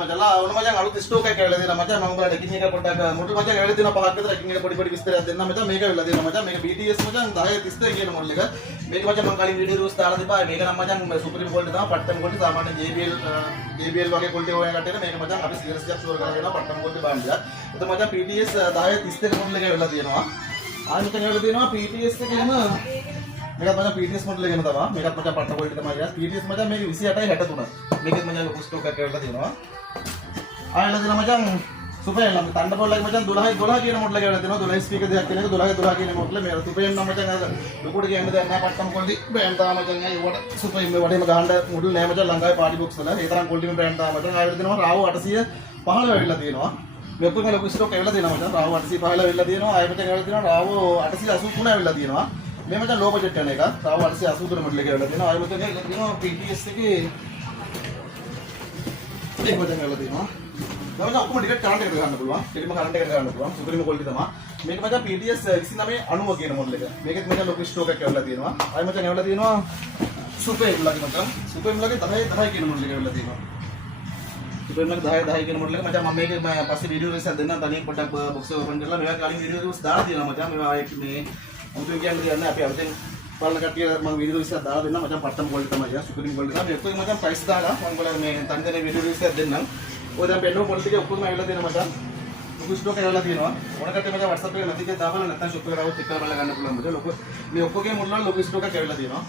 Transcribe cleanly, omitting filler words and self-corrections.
මචං ඔන්න මචං අලුත් ස්ටෝක් එකක් ඇවිල්ලා තියෙනවා මචං මම ඔයාලට එකින් එක පොඩ්ඩක් මුළු මචං ඇවිල්ලා තියෙනවා පහක් විතර එකින් එක පොඩි විස්තරයක් දෙන්නම් මචං මේක ඇවිල්ලා තියෙනවා මචං මේක BTS මචං 1032 කියන මොඩල් එක මේක මචං මම කලින් වීඩියෝ රිව්ස් දාලා තිබා මේක නම් මචං සුපිරිම ක්වොලිටි තමයි පට්ටම ක්වොලිටි සාමාන්‍ය JBL වගේ ක්වොලිටි හොයන කට්ටියට මේක මචං අපි 100ක් ෂුවර් කරලා දෙනවා පට්ටම ක්වොලිටි බාණ්ඩයක් එතකොට මචං PTS 1032 මොඩල් එක ඇවිල්ලා තියෙනවා ආයෙ මචං ඇවිල්ලා තියෙනවා PTS එකේම මේකත් මචං PTS මොඩල් එකේම තමයි මේකත් මචං පට්ටම ක්වොලිටි තමයි PTS මචං මේක 28යි 63 මේකත් මචං ලොකු ස්ටෝක් එකක් ඇවිල්ලා තියෙනවා ආයෙලා දෙනවා මචං සුපෙන් නම් තණ්ඩපොල් එක මචං 12 කියන මොඩල් එක ඇවිල්ලා තියෙනවා 12 ස්පීකර් දෙකක් කියන එක 12 කියන මොඩල් මේ සුපෙන් නම් මචං අර ලොකුට කියන්න දෙයක් නැහැ පට්ටම ක්වොලිටි බෑන් තා මචං ඒවට සුපෙන් මේ වටේම ගහන්න මොඩල් නැහැ මචං ලංකාවේ පාටි බොක්ස් වල ඒ තරම් ක්වොලිටි බෑන් තා මචං ආයෙලා දෙනවා රාව 815 ඇවිල්ලා තියෙනවා මේ ඔක්කොම ලොකු ස්ටෝක් ඇවිල්ලා තියෙනවා මචං රාව 815 ඇවිල්ලා තියෙනවා ආයෙ මචං ඇවිල්ලා තියෙනවා රාව 883 ඇවිල්ලා තියෙනවා මේ මචං ලෝ බජට් යන එක රාව 883 මොඩල් එක ඇවිල්ලා තියෙනවා ආයෙ මචං ඇවිල්ලා තියෙනවා PTS එකේ ඒක මචං ඇවිල්ලා තියෙනවා දැන් ඔක්කොම ටිකට් කරන්ට් එකට ගන්න පුළුවන්. ටිකට්ම කරන්ට් එකට ගන්න පුළුවන්. සුපිරිම ක්වොලිටි තමයි. මේක මචං PTS 2990 කියන මොඩල් එක. මේකෙත් මචං ලොකු ස්ටෝක් එකක් ඇවිල්ලා තියෙනවා. ආයෙ මචං ඇවිල්ලා තියෙනවා සුපර් ලගේ මචං. සුපර් ලගේ 10 කියන මොඩල් එක ඇවිල්ලා තියෙනවා. සුපර් ලගේ 10 කියන මොඩල් එක මචං මම මේක පස්සේ වීඩියෝ එකක් දෙන්නම්. තනියෙන් පොඩ්ඩක් බොක්ස් එක ඕපන් කරලා මේවා කලින් වීඩියෝ එකක් දාලා තියෙනවා මචං. මේවා ආයෙත් මේ අමුතුවෙන් කියන්න දෙයක් නැහැ. අපි අවුතෙන් බලන කට්ටිය මම වීඩියෝ එකක් දාලා දෙන්නම් මචං. පට්ටම ක්වොලිටි තමයි. සුපිරිම ක්වොලිටි තමයි. මේක මචං ප්‍රයිස් දාලා මම ඔයාලට මේ තනියෙන් වීඩියෝ එකක් දෙන්නම්. ඔය දැන් පෙන්නෝ මොඩල් ටික ඔක්කොම ඇවිල්ලා තියෙනවා මචං. ලොකු ස්ටෝක් ඇවිල්ලා තියෙනවා. ඕන කට්ටිය මචං WhatsApp එකේ නැති එකේ දාපල නැත්නම් ෂොප් එකට આવුත් එක්කලා බලලා ගන්න පුළුවන් මචං. ලොකු මේ ඔක්කොගේ මොඩල් වල ලොකු ස්ටෝක් එකක් ඇවිල්ලා තියෙනවා.